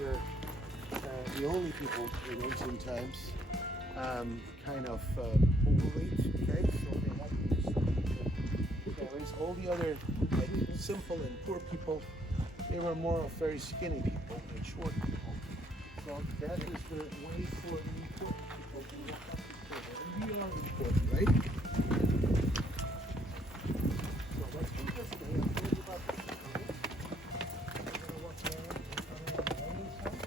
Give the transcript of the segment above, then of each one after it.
were the only people in ancient times kind of overweight, okay? So they had to do something. Whereas all the other like simple and poor people, they were more of very skinny people and short people. So that is the way for the important people to look up to each other. And we are important, right? So let's do this day. I'll tell you about this. We're gonna walk around on the morning side.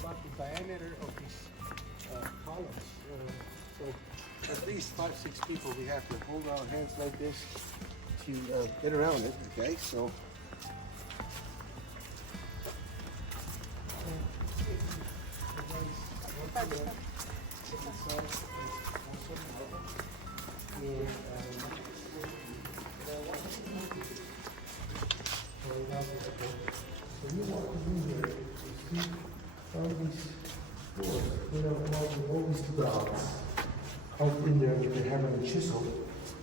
About the diameter of these columns. So at least 5-6 people, we have to hold our hands like this to get around it. Okay, so. So you walk in here, you see all these floors, all these dogs out in there with the hammer and chisel.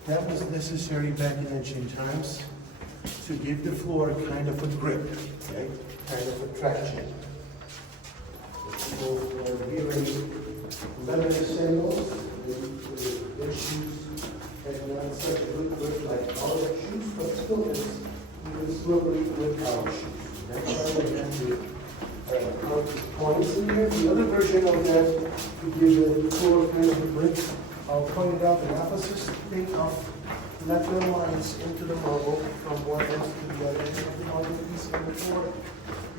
That was necessary back in ancient times to give the floor kind of a grip, okay? Kind of a traction. So people were wearing leather sandals, their shoes had not such a good grip like our shoes, but still it's even slippery with our shoes. That's why we have to points in here. The other version of that to give the floor kind of a grip. I'll point it out in Ephesus. Think of lateral lines into the marble from one end to the other end of the marble piece in the floor.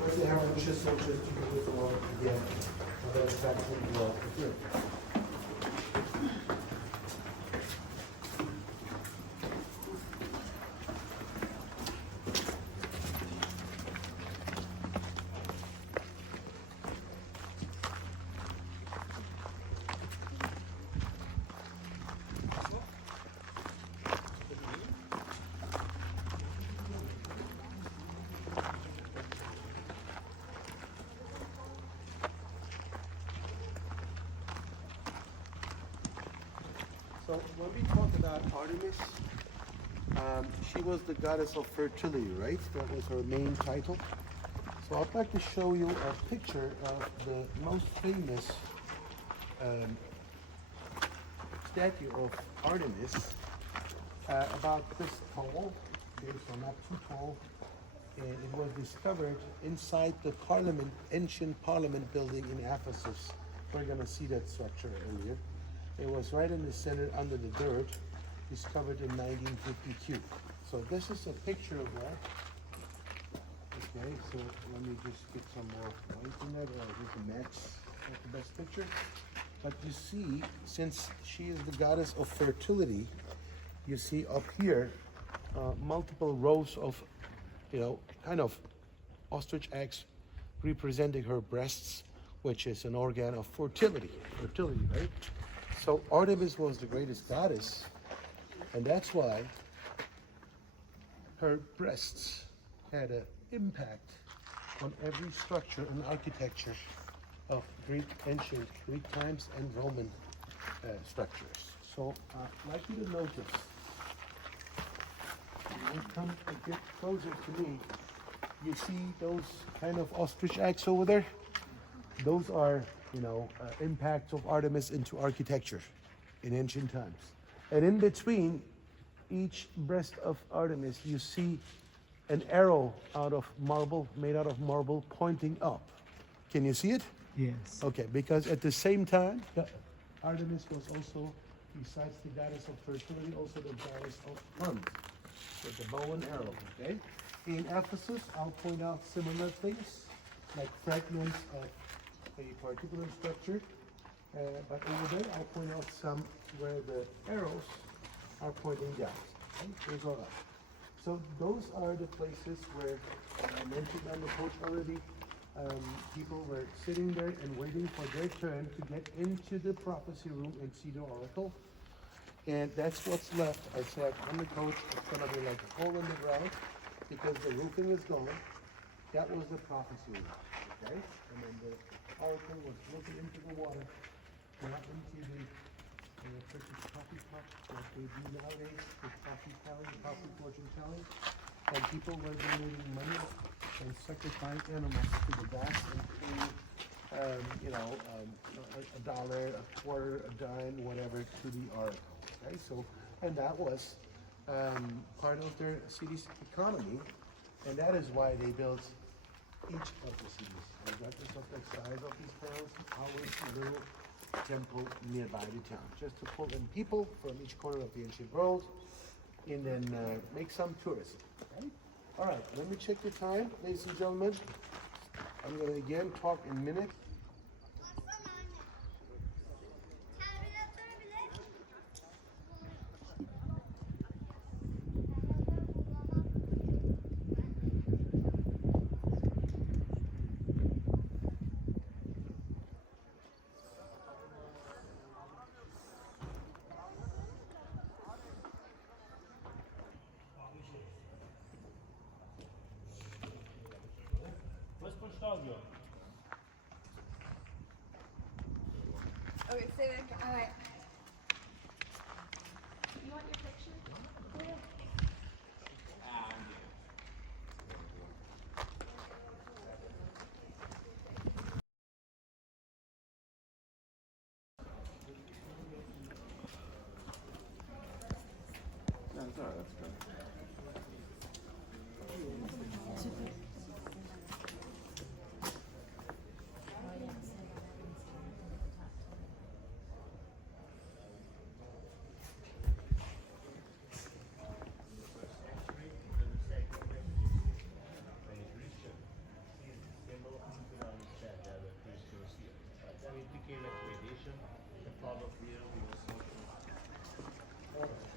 With the hammer and chisel just to give it along again. That's back to the wall here. So when we talk about Artemis, she was the goddess of fertility, right? That was her main title. So I'd like to show you a picture of the most famous statue of Artemis, about this tall, okay, so not too tall. And it was discovered inside the ancient parliament building in Ephesus. We're gonna see that structure earlier. It was right in the center under the dirt, discovered in 1952. So this is a picture of that. Okay, so let me just get some more light in that, or just a match of the best picture. But you see, since she is the goddess of fertility, you see up here multiple rows of, kind of ostrich eggs representing her breasts, which is an organ of fertility, right? So Artemis was the greatest goddess, and that's why her breasts had an impact on every structure and architecture of ancient Greek times and Roman structures. So I'd like you to notice, when you come a bit closer to me, you see those kind of ostrich eggs over there? Those are impacts of Artemis into architecture in ancient times. And in between each breast of Artemis, you see an arrow made out of marble pointing up. Can you see it? Yes. Okay, because at the same time, Artemis was also, besides the goddess of fertility, also the goddess of hunt, with the bow and arrow, okay? In Ephesus, I'll point out similar things, like fragments of a particular structure, but over there I'll point out some where the arrows are pointing down. Okay? There's all that. So those are the places where, I mentioned on the coach already, people were sitting there and waiting for their turn to get into the prophecy room and see the oracle. And that's what's left. I said on the coach, it's gonna be like a hole in the ground because the roofing is gone. That was the prophecy room, okay? And then the oracle was looking into the water, not into the And the person's coffee cup, like they do nowadays, with coffee telling, coffee fortune telling. And people were donating money and sacrificing animals to the gods and paying, a dollar, a quarter, a dime, whatever, to the oracle. Okay, so, and that was part of their city's economy, and that is why they built each of the cities. Regardless of the size of these towns, always a little temple nearby the town, just to pull in people from each corner of the ancient world, and then make some tourism. Okay? All right, let me check the time, ladies and gentlemen. I'm going to again talk in minutes. Bezpośrednio. Okay, stay there. All right. You want your picture? Yeah. That's all right, that's good. That it became a tradition. The father of the year, we also